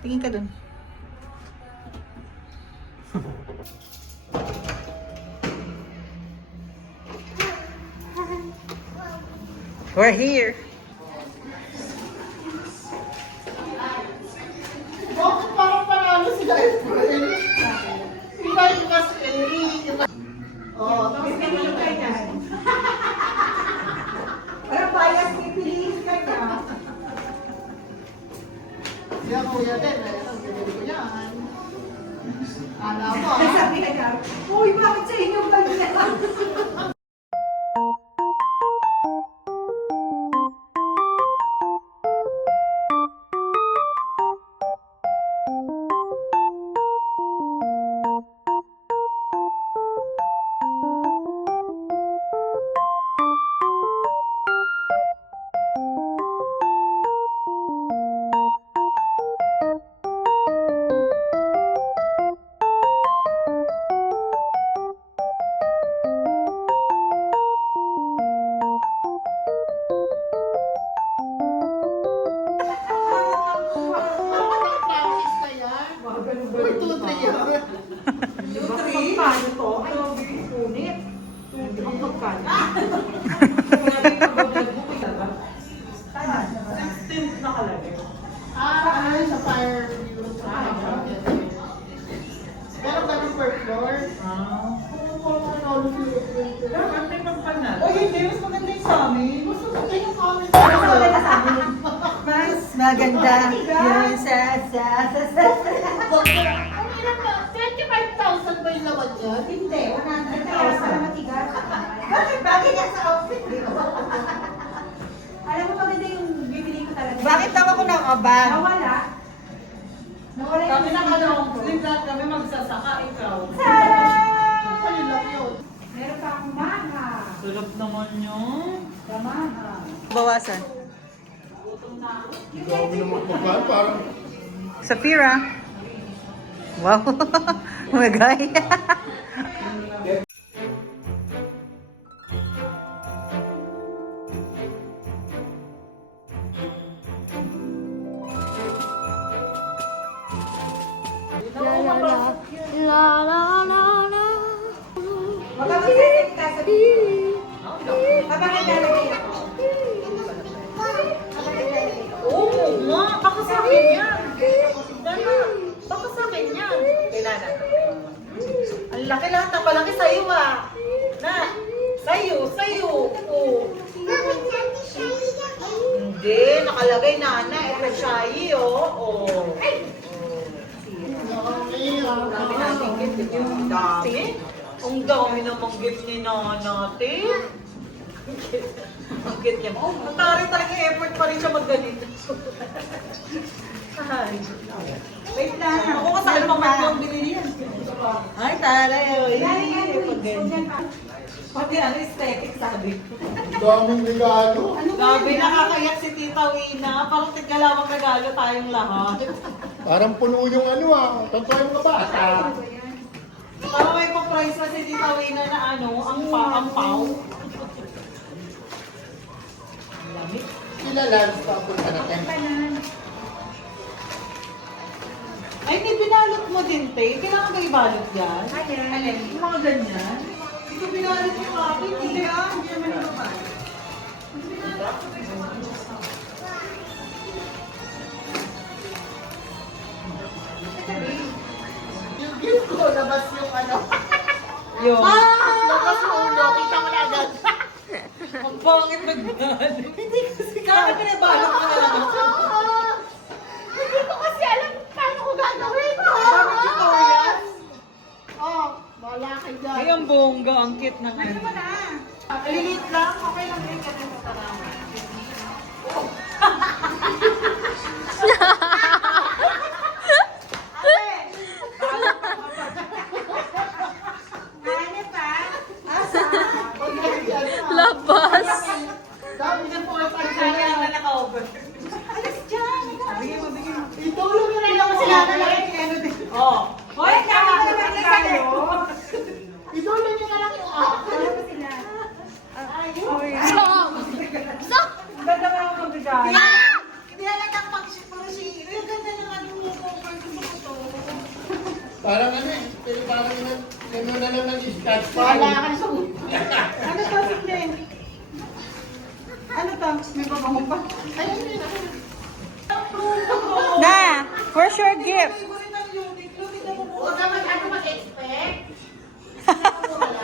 Tingin ka dun. We're here. Bakit parang panalo sila April? Iba yung mas Ellie. Oo, tapos naman kayo yan. Parang bias, pipiliin ka niya. Siya kuya din, ang pinili ko yan. Alam mo, Sabi ka niya, uy, bakit sa inyo ba yan? promise ka yan. Uy, 2-3 yan. Paano to? Ay, unit. Ang magkano? Nakalagay. Ay, sa fire view. Pero ganun per floor. Dapat may pagpanat. O hindi, mas maganda yung sa amin. Mas maganda yung comment. Mas maganda sa amin. Mas maganda yung sa. Ang hirap na, 25,000 ba yung laman yan? Hindi, 100,000. Matigas. Bakit? Bakit yan sa outfit? Alam mo maganda yung bibili ko talaga. Bakit daw ako nakabag? Nawala. Nawala yung Kami na kalong, sleep lahat kami magsasaka, ikaw. Sarap! Ano lang yun? Meron pa akong maha. Sarap naman yun. Gamaha. Bawasan. Grabe naman pagkaan, parang Safira. Wow. Oh my God. Huwag ka magsasalita sa video. Habang naglalagay ako. Habang naglalagay ako. Oo nga, baka sa akin yan. Dana, baka sa akin yan. Kailangan. Ang laki lahat ng palaki sa'yo ah. Na, sa'yo. Oo. Hindi, nakalagay na ito shy oh. Dami nating gift. Ang dami. Ang dami namang gift ni nanate. Ang gift niya. Ang tari talaga effort pa rin siya magganito. Ay. Wait lang. Ako kasali pa man yung binili yan. Ay, taray. Pati ano, aesthetic sabi ko. daming regalo. Gabi, nakakayak si Tita Wina. Parang tiglalawang regalo tayong lahat. Parang puno yung ano totoo yung kabata. Parang may pa-price na si Tita Wina na ano, ang pau. Ang lamig. Sila Lance, papunta natin. Ay, hindi binalot mo din, Tay. Kailangan ba ibalot yan? Ayan. Yung mga ganyan. Hindi ko binalot yung akin. Hindi Hindi naman naman. Yung gift ko, labas yung ano. Yung. Labas yung ulo, kita mo na agad. Ang pangit magbalot. Hindi kasi kaya pinabalot mo na lang ako. Hindi ko kasi alam paano ko gagawin. Bakit tutorial? Oh, wala ka dyan. Ay, ang bongga. Ang cute na Ano ngayon. mo na? Lilit lang. Okay lang din kasi sa tarama. Ano pa? Asa? Labas. Dami na po ang Kaya na naka-over. Alas dyan. Itulong nyo na lang Sila sila. na lang. Ano din? Oh. Hoy, Parang ano eh. Parang gano'n na lang ng scotch. Wala ka sa Ano to, Sindel? Ano to? May babango pa? Ayun yun. Na, where's your gift? Huwag ka masyado mag-expect.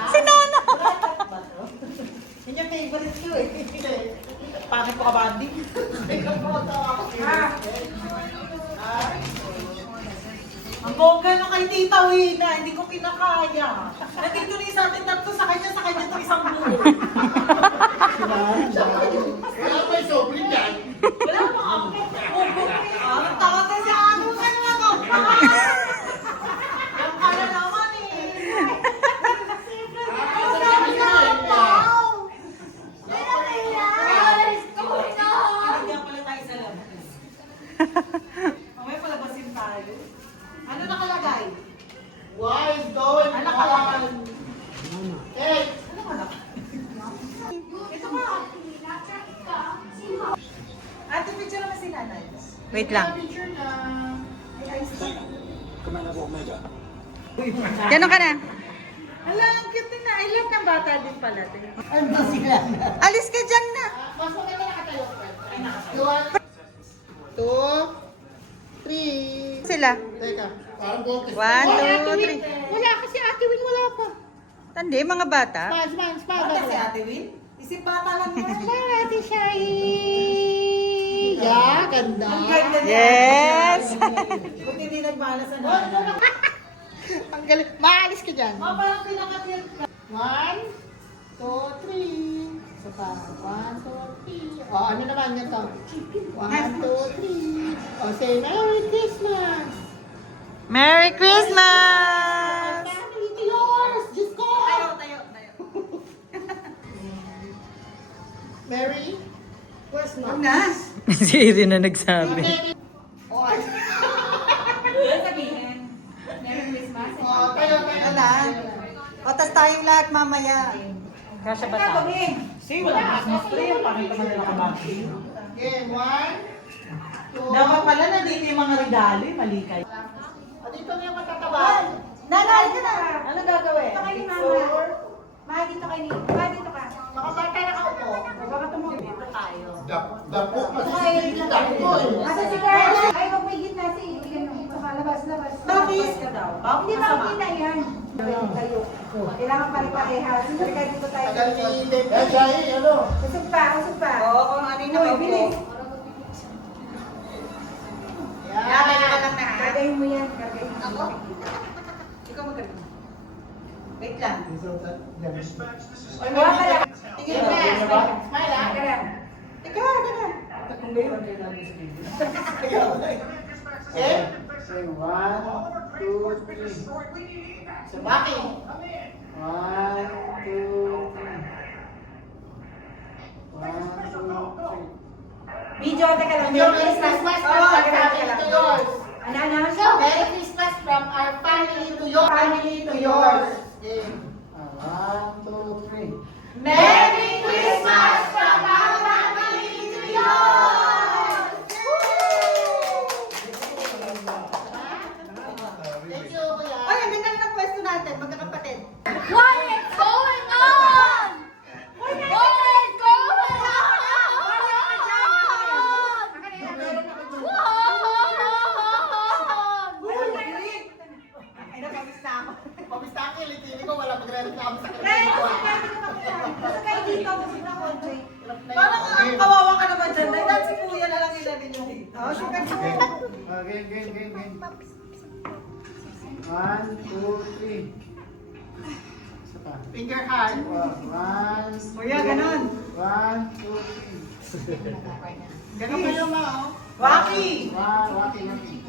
Si Nana! Yun yung favorite ko eh. Pangit po ka bandi. Ang bongga na kay Tita Wina, hindi ko kinakaya. Nandito na yung sa atin tatlo sa kanya to isang buo. Wala pa yung sobre dyan. Wala mo ako. Ang tawa ka sa ano ka naman ako. Ang kala naman eh. Kaya pala tayo sa labas. Mamaya palabasin tayo. Ano nakalagay? What is going Ano on? nakalagay? Hey! Ano nakalagay? Ito ba? Ate, picture naman si nanay. Wait lang. Picture na. Gano'n ka na? Hala, ang cute na. I love ng bata din pala. Ano ba sila? Alis ka dyan na. Mas maganda nakatayo. One, two, three. Sila. Teka, parang boses. 1, 2, 3. Wala kasi Ate Win, wala pa. Tandi, mga bata. Smile. Bata si Ate Win? Isip bata lang yan. Smile, Ate Shai. Yeah, ganda. Ang ganda niya. Yes! Buti hindi nagmala sa nanay. Ang galing. Maalis ka dyan. Ma, parang pinaka-cute ka. 1, 2, 3. So pa, 1, 2, 3. O, ano naman yun to? 1, 2, 3. O, say Merry Christmas. Merry Christmas! Family to yours. Diyos ko. Tayo. Merry Christmas. Si Irene na nagsabi. O, ay. Sabihin. Merry Christmas. O, tayo. Wala. O, tas tayong lahat mamaya. Kasya ba tayo? Sige, wala. Mas free yung pangit naman nila kamaki. Again, 1, 2. Dapat pala nandito yung mga regalo, mali kayo. O, dito na yung matataba. Nanay ka na. Ano gagawin? Dito kay ni Mama. Ma, dito kay ni. Ma, dito ka. Mga bata na kaupo. Baka tumulong. Dito tayo. Dapo kasi si Dapo. Asa si Carla? Ay, huwag may gitna si. Bigyan mo. Saka labas. Bakit ka daw? Bakit Hindi masama? makikita yan. Tayo. Kailangan pare-parehas. Halika dito tayo. Tagal ni Dave. Eh, Shai, ano? Usog pa. Oo, kung ano yung Uy, nakaupo. bilis. Yan, may ka lang na ha. Gagayin mo yan. Gagayin mo. Ako? Ikaw magaling. Wait lang. Ay, wala ka lang. Tingin mo. Smile, ah. Teka lang. Ikaw, ikaw. Kung meron kayo namin sa video. Okay? Say 1, 2, 3. Sa Baki. 1, 2, 3. 1, 2, 3. Video, teka lang. Merry Christmas from our family to yours. Ano? Merry Christmas from our family to your family to yours. Okay. 1, 2, 3. Merry Christmas from our family to yours! Thank you, kuya. Ay, ang ganda ng pwesto natin, magkakapatid. What is going on? What is going Ay, nakamiss na ako. Pabista ang kilitili ko, wala magre-reklamo sa Ay, kilitili ko. basta kayo dito. Busog na konti. Parang ang kawawa ka naman dyan. Dahil si Kuya na lang ilanin yung dito. Oh, sugar Game. 1, 2, 3. Isa pa. Finger heart. 1, Kuya, ganun. 1, 2, 3. Ganun kayo ma, oh. Waki! 1, 2, 3.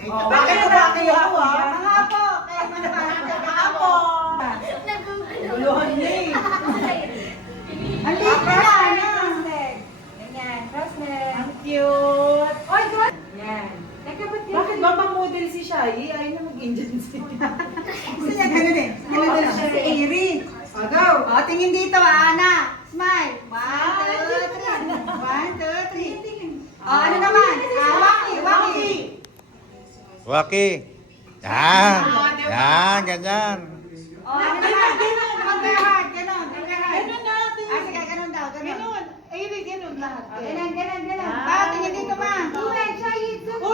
Oh, bakit na waki ako, ah? Mga apo, kaya manapahal ka Mga apo! Luluhan niya eh. Ang liit na lang. Ganyan. Crossneck. Ang cute! Oy, good. Yan. Nagkabot din. Bakit ba pang model si Shai? Ayaw na mag-Indian siya. Gusto niya ganun eh. Ganun din siya si Erin. O, go. O, tingin dito, Ana. Smile. 1, 2, 3. 1, 2, 3. O, ano naman? Waki. Waki. Yan. Yan, ganyan. Oh, ano naman? Magkahard, ganon, magkahard. Ganun natin. Ah, sige, ganon daw, ganon. Ganun. Ay, ganun lahat. Oh, ganon, ganon, ganon. Pa, tingin dito, ma.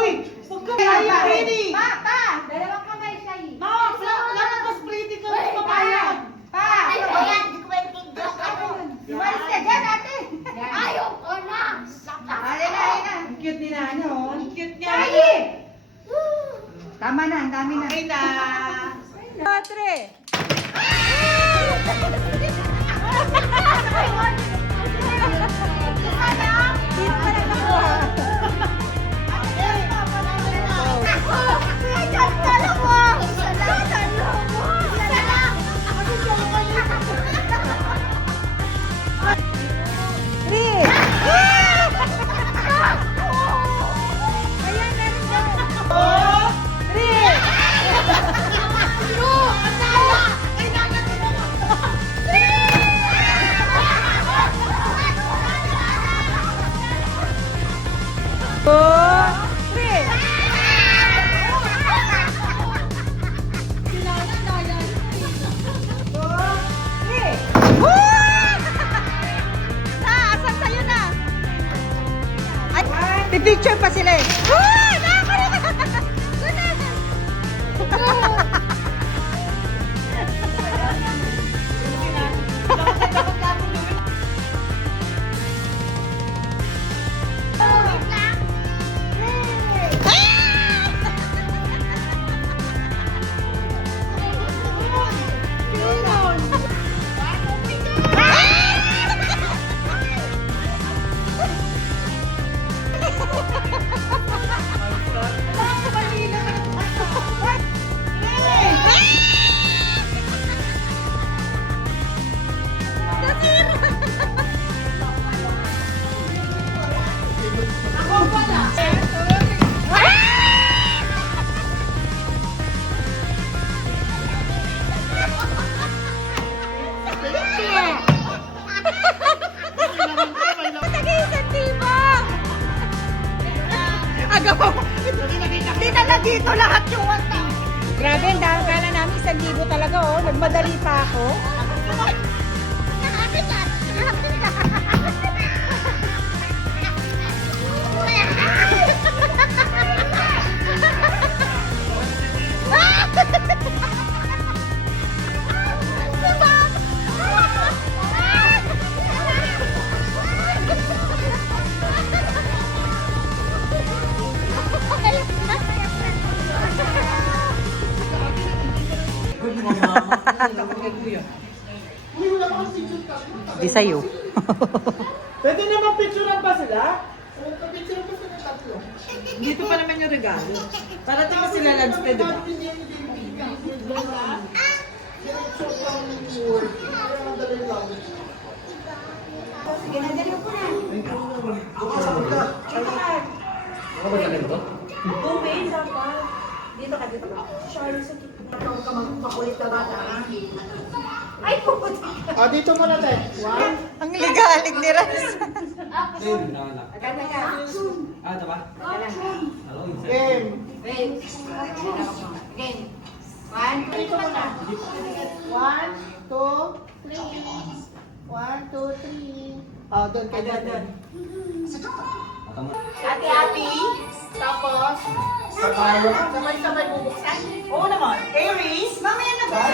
Uy, huwag ka kaya, Penny. Pa. Dalawang kamay, Shai. Max, lakas pretty ka ng papayag. Pa. Iwalis ka dyan, ate. Ayoko na! Ayun na, ayun na. Ang cute ni Nana, oh. Ang cute niya. Tama na, ang dami na. Okay na. Patre. Picture pa sila eh. Kita na dito lahat yung wanta. Grabe, ang dami kala namin 1,000 talaga oh. Nagmadali pa ako. Di sa'yo. Pwede naman picturean pa sila? Picture pa sila tatlo. Dito pa naman yung regalo. Parating pa sila lunch, pwede ba? Sige na, dali ko na. Dito ka, dito ka. Charlie, sa kitna. Ikaw ka makulit na bata. Ay, puputi. Ah, dito muna tayo. One. Ang ligalig ni Raz. Agad ka. Game. Wait. Again. 1, 2, Dito muna. 1, 2, 3. 1, 2, 3. Oh, doon kayo doon. Hati-hati. Tapos, sabay-sabay bubuksan. Oo naman. Aries. Mamaya na ba?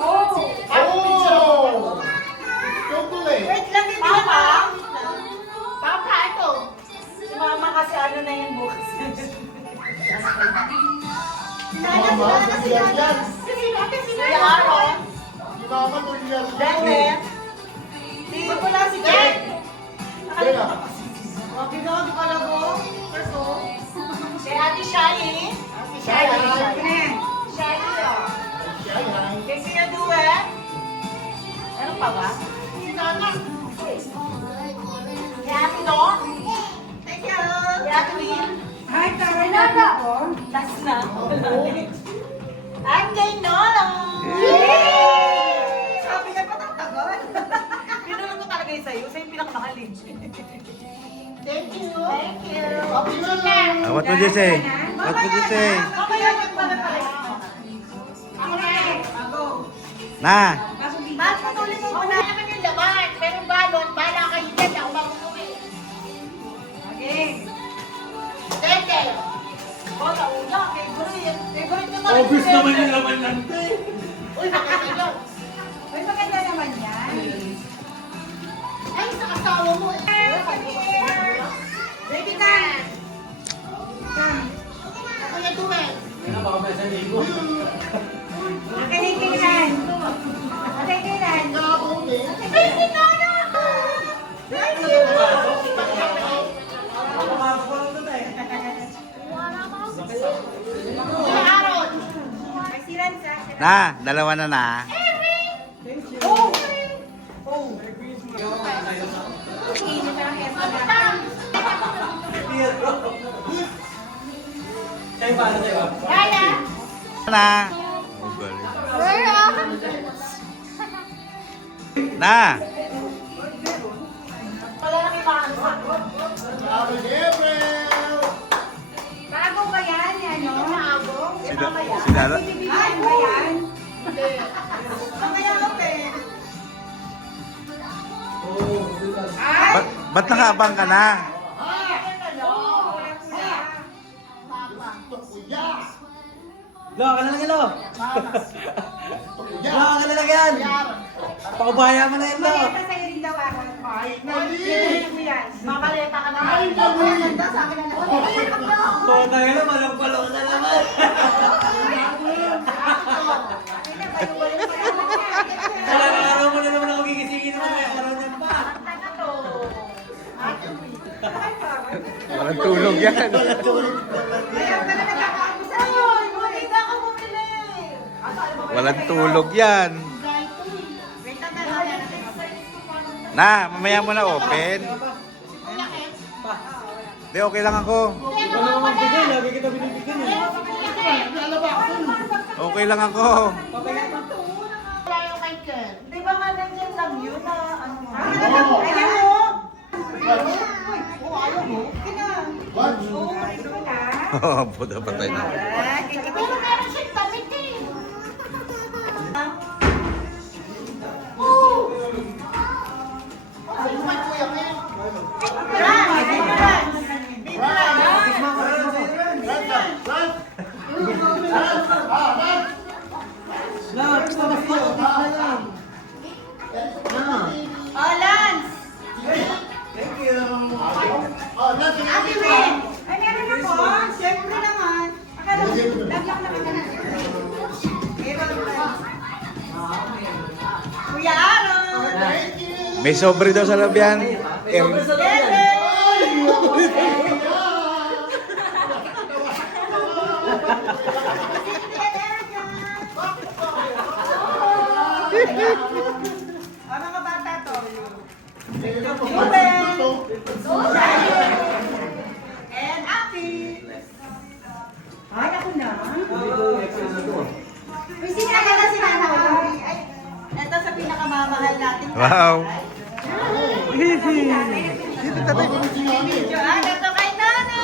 Oh. Oh! Chocolate. Wait lang, hindi Papa. na. Papa, ito. Si mama kasi ano na yung bukas. Mama, tuliyar yan. Kuya Aaron. Si Mama, tuliyar yan. Dahil. Ba't wala si Jen? Kaya. Mabinag ka lang mo. Kaso. Kay Ate Shai. Ate Shai. Shai. Kay Kuya Due. Ano pa ba? Si Nana. Kay Ate No. Thank you. Kay Ate Win. Hi, Tara na dito. Last na. At kay Nolo. Sabi niya pa tagal. Pinulong ko talaga yung sa'yo. Sa'yo yung pinakamahalin. Thank you. Thank you. Happy na lang. What would you say? Na. What did you say? Mamaya yung pala tayo. Na. Mas patuloy mo muna. Ano naman yung laman? Merong balon. Bala kayo dyan. Ako makukuwi. Tete. Bata, una. Kay Guri. Kay Guri naman. Obvious naman yung laman lang. Uy, maganda yun. Uy, maganda naman yan. Ay, sa asawa mo. Ready ka? Ako yung tuwi. Nakikilan. Nakikilan. Ay, si Nana! Si Aaron. May siran sa. Na, dalawa na na. Init na ang eto na. Kaya? Na. Oh, galing. Na. Wala nang ipakansa. Bago ba yan? Yan, no? Si Dala. Bibigyan ba yan? Mamaya open. Ba't nakaabang ka na? Lo, ka na lang yan, Lo. Lo, ka na lang yan. Pakabaya mo na yan, Lo. Maleta sa'yo rin daw ako. Bibigyan mo yan. Mamaleta ka na. Tota ka na, malang palo na naman. Wala na araw mo na naman ako gigisingin naman. May araw niyan pa. Walang tulog yan. Kaya ka na nakakaabos sa'yo. Hindi na ako bumili. Walang tulog yan. Na, mamaya mo na open. Di, okay lang ako. Ikaw naman magbigay, lagi kita binibigyan eh. Okay lang ako. Wala yung Michael. Di ba nga nandiyan lang yun na ano mo? Ayan mo. Ayaw mo? Oh, puta patay na. Pero meron siyang damit eh. Ay, may kuya mo yan. Lo, gusto mo siya. Oh, Lance! Thank you. Ate Wen! Ay, meron ako. Siyempre naman. Akala mo, lagyan ko naman na. Meron pa. Kuya Aaron! May sobre daw sa labyan. Sobrang sa loob yan. O, mga bata to. And Aki! Ay, ako na. Uy, sinala na si Nana. Ay, ito sa pinakamamahal natin. Wow. Dito tabi. Video, ito kay Nana!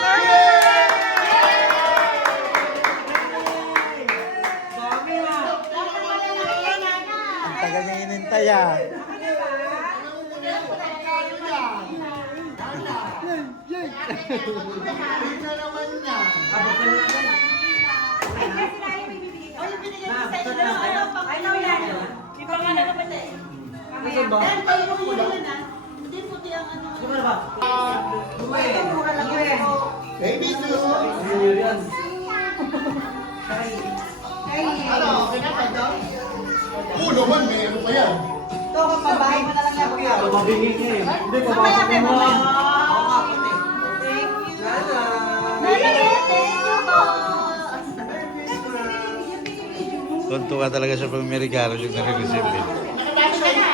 Ang tagal niya inintay ah. Ay, kasi na yung bibigay ko. Ay, yung binigay ko sa inyo. Ano, pang ano yan? Yung pang ano naman eh. Nasaan ba? Then, kayo mo yun na. Hindi puti ang ano. Gusto mo na ba? Ay, mura lang yun. Baby too. Yan. Ay, Okay na ba ito? Oo naman, may ano pa yan. ito, papabahay mo na lang yan. Kuya. Pababingin niya eh. Hindi, Mamaya, papasok mo. mamaya. Thank you. Nana, thank you po. Tuntua talaga siya pag may regalo yung nare-receive eh. Nakabasa ka na.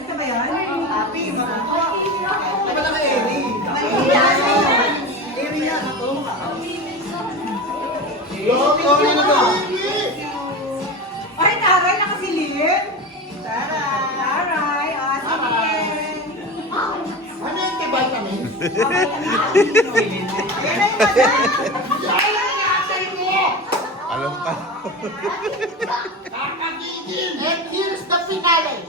Ito ba yan? Happy, mga Ano na kay Eri? Eri yan, ito. Okay na ba? Ay, taray, nakasilip. Taray. Taray, sige. Ano yung tibay ka Alam ka. And here's the finale.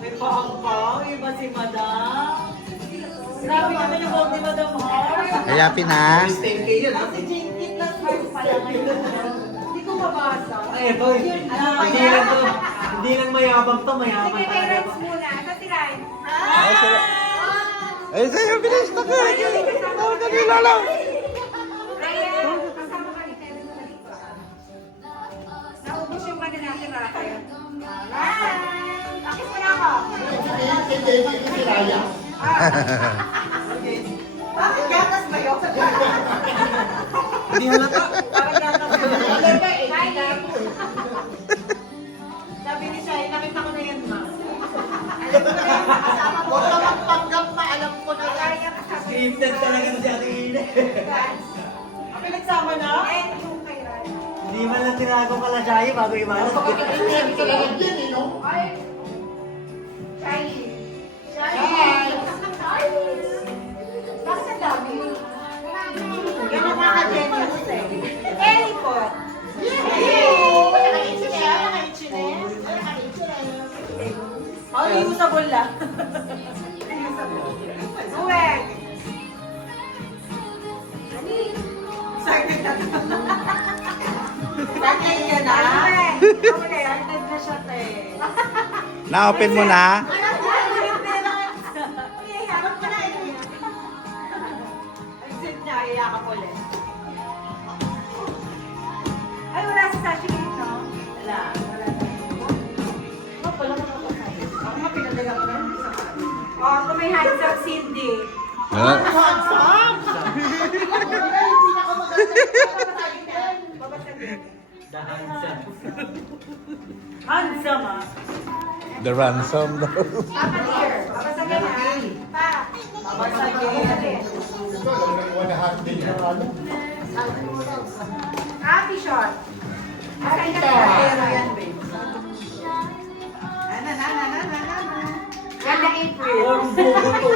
May pang-pang, iba si Madam. Grabe naman yung bawang ni Madam Heart. Kaya pina. Si Jinky na heart pala ngayon. Hindi ko mabasa. Ay, ito. Hindi lang mayabang to, mayaman Sige, talaga. parents muna. Sa si Ryan. Ay, sila. Ay, sa'yo, bilis na ka. Tawag ka ni Lolo. Ryan, kasama ka ni Terry sa dito. Naubos yung mana natin, Rafael. Ryan! Akit mo na ako. Bakit gatas ba yun? Hindi halata. Parang gatas ko. Sabi ni Shai, nakita ko na yan, ma. Alam ko na yung kasama mo. Huwag ka magpanggap pa. Alam ko na yan. Ryan, kasama. Scripted talaga to si Ate Ine. Ang pinagsama na? Eh, yung kay Ryan. Hindi man lang tinago ka lang siya bago imalas. Ay! Shiny. Bakit ang dami? Yan ang mga genius eh. Teleport. Oh, reusable lang. Uweg. Started ka na? Uweg. Started na siya, te. Na-open mo na. Ang sit niya, iyakap ulit. Ay, wala si Sashi dito. Wala. Oh, pala ko nakapasay. Ako nga pinadala ko na yung isa ka. Oh, kung may hands up, Cindy. Ha? Handsome, ah. The ransom daw. Papa dear. Babasagin ha. Pa. Babasagin. Happy shot. Happy Pero yan, babe. Ganda April. Ang buko to.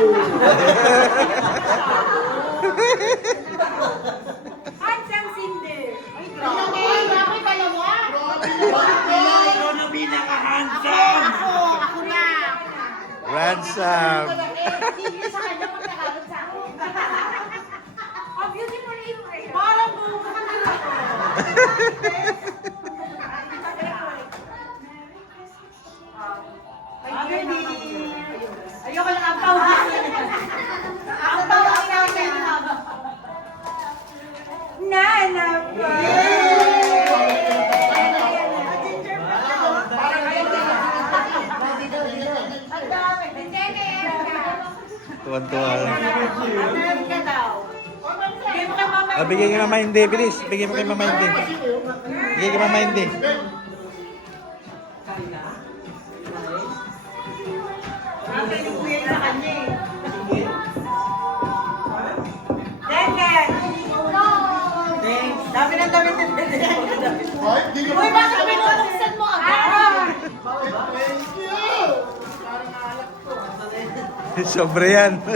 Handsome Cindy. Ikaw na pinaka-handsome. Ako na. Ransom. Oh, beautiful April. Parang buko ka nila. Ayoko lang ang pawis. Ang pawis namin. Nana pa. Ang dami. Tuwan-tuwa. Meron ka daw. Bigay mo kay mama. Ah, bigyan kay Mama Hindi, bilis. Bigyan mo kay Mama Hindi. Bigyan kay Mama Hindi. Ate, ni Kuya sa kanya eh. Denden. Thanks. Dami ng damit ng Uy, bakit binubuksan mo agad? Sobre yan. Ang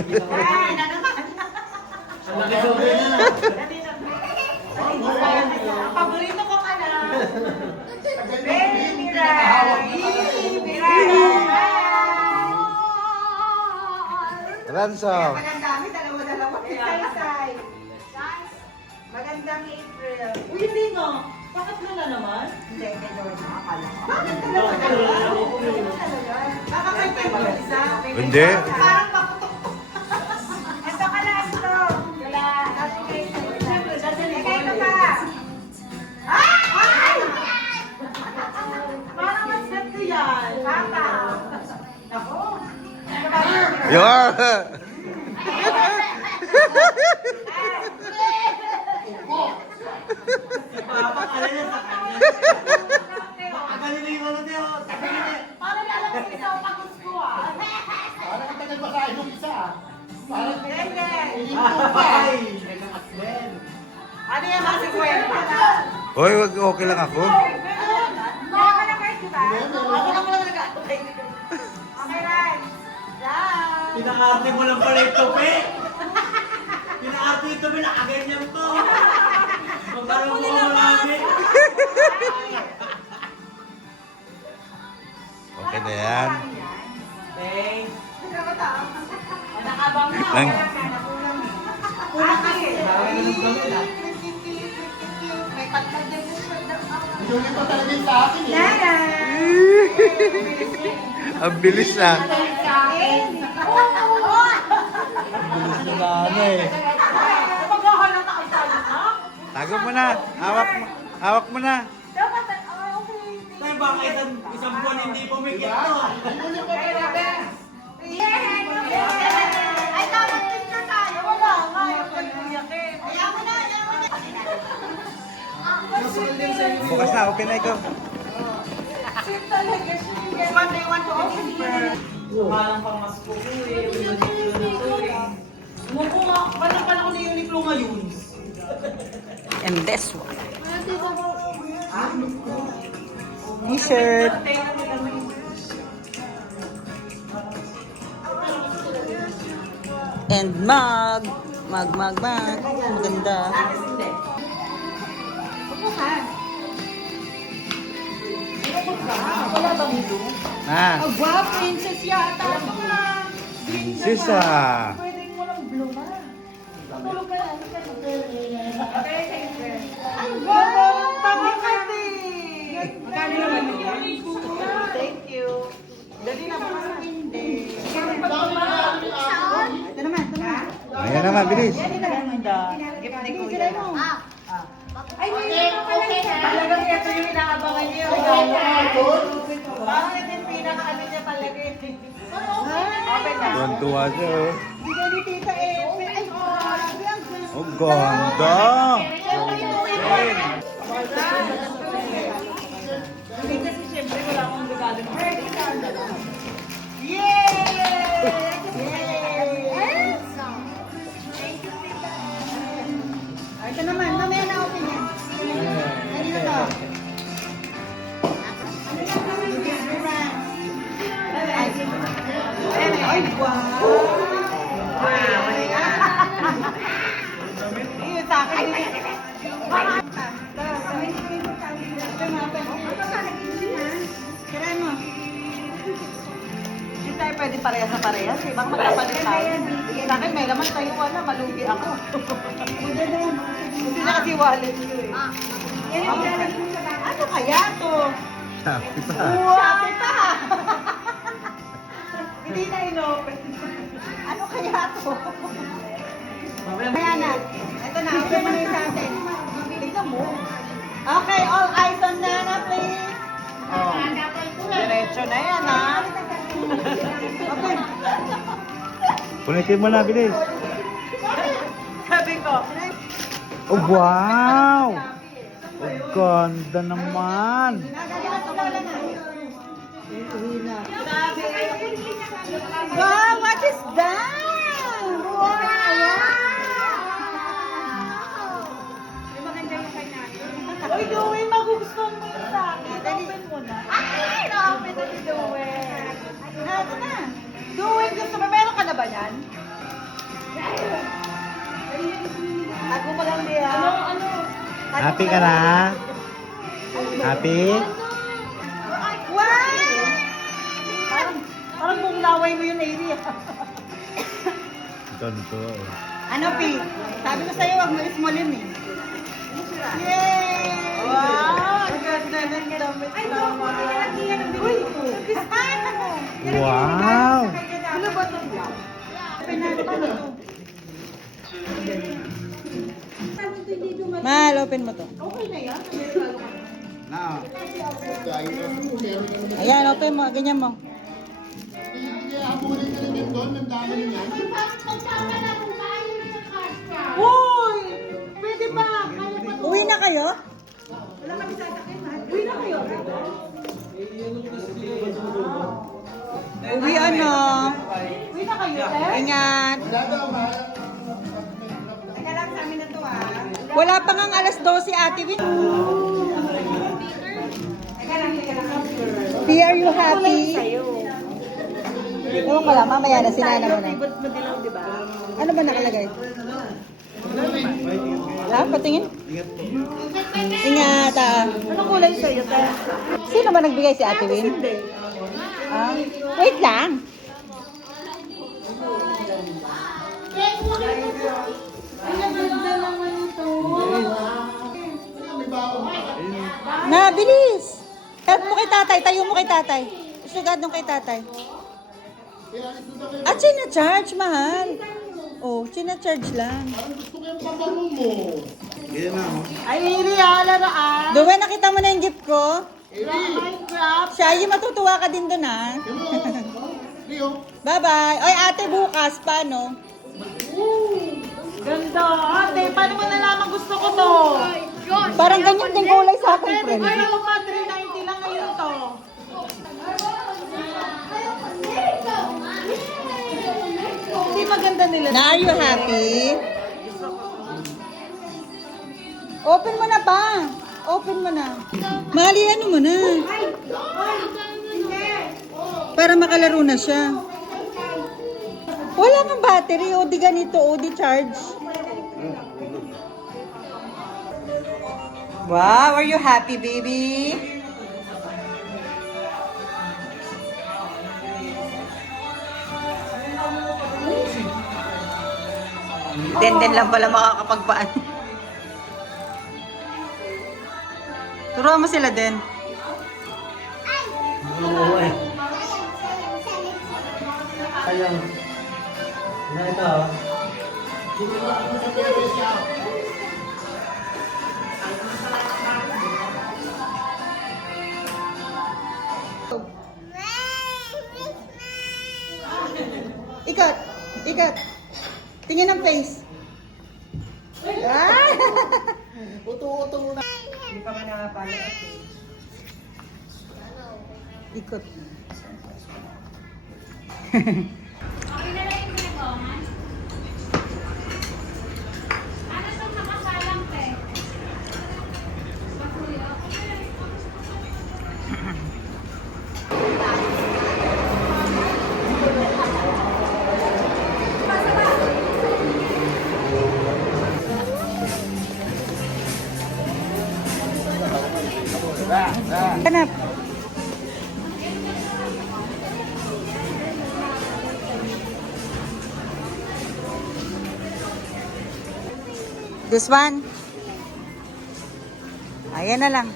laki sobrang niya. Paborito ko ka na. Baby Mirai. Mirai. Ransom. Magandang dalawa-dalawa. Say-say. Magandang April. Uy, hindi nga. Bakit na naman? Hindi, may doon nakakala ko. Bakit talaga? Baka may tayo isa. Hindi. Parang paputok. Ito ka last to. Wala. Siyempre, dadali ko. Ito pa. Ay! Parang mas ganda yan. Papa. Ako. You're... Papakala niya sa kanya. Magaling na yung ano niya. Parang alam ko isa ang pagos ko ah. Denden. Ay! Ano yan mga si Kwenta? Hoy, okay lang ako. Meron ka na first, di ba? Ako lang wala nag-aatay. Okay, Ran. Pinakarte mo lang pala yung tupi. Pinakarte yung tupi, nakaganyan ko. Magkaroon mo ako namin. Okay na yan. Thanks. Nakabang na. Lang. Kulang kasi. May patlag dyan po. Yun pa talaga yung sa akin eh. Nana! Ang bilis na. Oo! Bilis na nanay. Maghahanap na kayo tayo, ha? Tago mo na. Hawak mo na. Dapat, okay. Tayo ba, isang buwan hindi pumikit to. Ay, dapat picture tayo. Wala nga, yung kay Kuya Ken. Kaya mo na, kaya mo na. Bukas na, open na ikaw. Sweet talaga siya. This one, they want to open first. Kumalang pang mas ko eh. Kumukuha, paano pala ko ni Uniqlo ngayon? And this one. T-shirt. And mug. Mug. Maganda. Wala bang ito? Na. Oh, wow, princess yata. Ito nga. Sisa. Pwedeng walang blue ma. Tulog ka lang. Ay, wow! Tama ka din! Magkano naman yun? Thank you. Dali na mga hindi. Ito naman, ito naman. Ayan naman, bilis. Gift ni Kuya. Ay, Talagang ito yung inaabangan niyo. Parang ito yung pinaka-ano niya talaga. Open na. Tuwan-tuwa siya, oh. Hindi ni Tita Epe. Ay, grabe. Ang gusto. Oh, ganda. Hindi kasi siyempre wala akong regalo. Ito naman, mamaya na open yan. Kanina to. Ay, wow! Iyo sa akin. Tirahan mo. Hindi tayo pwede parehas sa parehas. Ibang magkapalit tayo. Sa akin may laman tayo wala. Malugi ako. Hindi na kasi wallet ko eh. Ano kaya to? Happy pa. Wow! Pa! Hindi na inopen. Ano kaya to? Kaya na. Ito na, open mo na yung sa atin. Tignan mo. Okay, all eyes on Nana, please. Oh. Diretso na yan ha. Open. Punitin mo na, bilis. Sabi ko. Oh, wow. Oh, ganda naman. Wow, what is that? Wow! Uy, Dewey, magugustuhan mo yun sa akin. Open mo na. Ay, na-open na si Dewey. Ito na. Dewey, gusto mo, meron ka na ba yan? Ako pa lang diya. Ano? Happy ka na? Happy? Wow! Parang kung laway mo yung area. Ganito. Ano, Pi? Sabi ko sa'yo, wag mo ismolin eh. Yay! Wow! Ang ganda ng damit naman. Uy! Wow. Ano ba ito? Open na ito. Mahal, open mo to. Na. Ayan, open mo. Ganyan mo. Uy! Pwede ba? Kaya pa Uwi na kayo? Uwi ano? Uwi na kayo, eh? Ingat. Teka lang sa amin na to ah. Wala pa ngang alas 12, Ate Win. Teka lang. P, are you happy? mo lang, mamaya na, sinana mo na. Favorite mo dilaw, di ba? Ano ba nakalagay? Ha? Patingin? Ingat ah. Anong kulay sa'yo, te? Sino ba nagbigay si Ate Win? Hindi. Ah, wait lang. Na, bilis! Help mo kay tatay, tayo mo kay tatay. Isugad nung kay tatay. At charge mahal. Oh, charge lang. Yan na. Ay, Iri, laraan. Duwe, nakita mo na yung gift ko? Minecraft. Siya, yung matutuwa ka din doon ha. Bye-bye. Oy, ate, bukas, paano? Ganda. Ate, paano mo nalaman gusto ko to? Parang ganyan din kulay sa akin, friend. Ay, ako pa, 390 lang ngayon to. Hindi maganda nila. Na, are you happy? Open mo na pa. Open mo na. Mali, ano mo na. Para makalaro na siya. Wala kang battery. O, di ganito. O, di charge. Wow, are you happy, baby? Den lang pala makakapagpaan. Turuan mo sila, Den. Oo eh. Sayang. Na ito ah. Ikat. Ikat. Tingin ang face. Ah! Uto-uto muna. Hindi pa nga nakapalo. Ikot. Hanap. This one. Ayan na lang.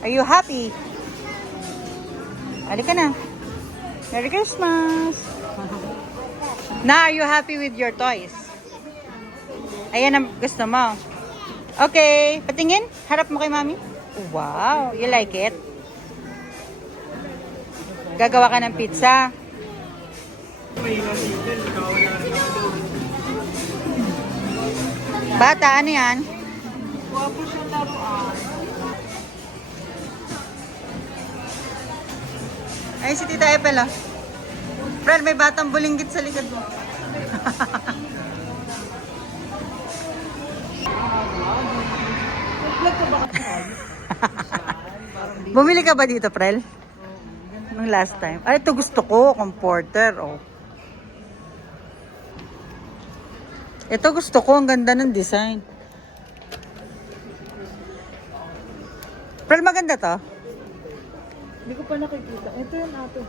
Are you happy? Halika na. Merry Christmas. Na, are you happy with your toys? Ayan ang gusto mo. Okay, patingin. Harap mo kay mami. Wow, you like it? Gagawa ka ng pizza. Bata, ano yan? Guwapo siya laruan. Ay, si Tita Epel ah. Fred, may batang bulinggit sa likod mo. Bumili ka ba dito, Prel? Nung last time. Ay, ito gusto ko. Comforter, oh. Ito gusto ko. Ang ganda ng design. Prel, maganda to. Hindi ko pa nakikita. Ito yung ato.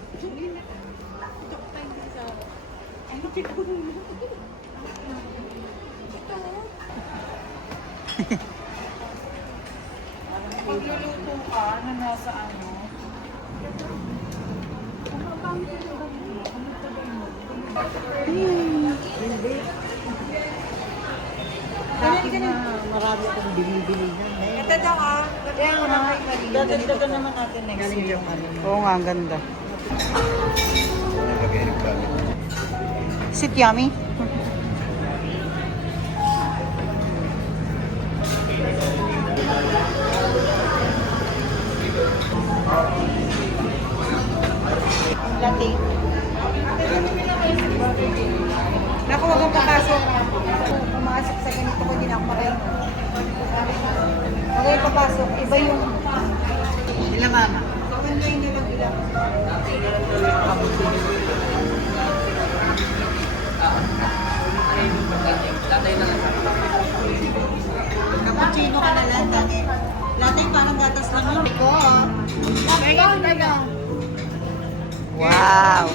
Pagluluto ka na nasa ano. Marami akong bili-bili na. Ito daw ah. Kaya nga naman Dadagdagan naman natin next year. Oo nga, ang ganda. Sit yummy. Latte. Naku, wag kang papasok. Pumasok sa ganito ko din ako makain. Huwag kayong papasok. Iba yung... Sila mama. Online na lang ilang. Wow.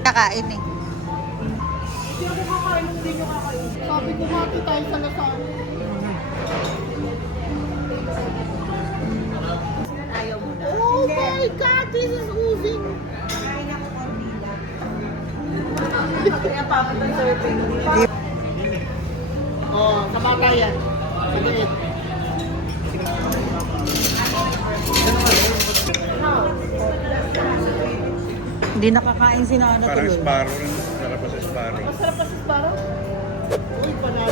Kakain eh. Sabi ko mati tayo sa Lazaro. Oh my God, this is oozing. Kaya papunta surfing. Oh, sa bata yan. Sa liit. Hindi nakakain si Nana Parang tuloy. sparrow rin. Sarap pa sa sparrow. Masarap pa si Sparrow. Uy, panalo.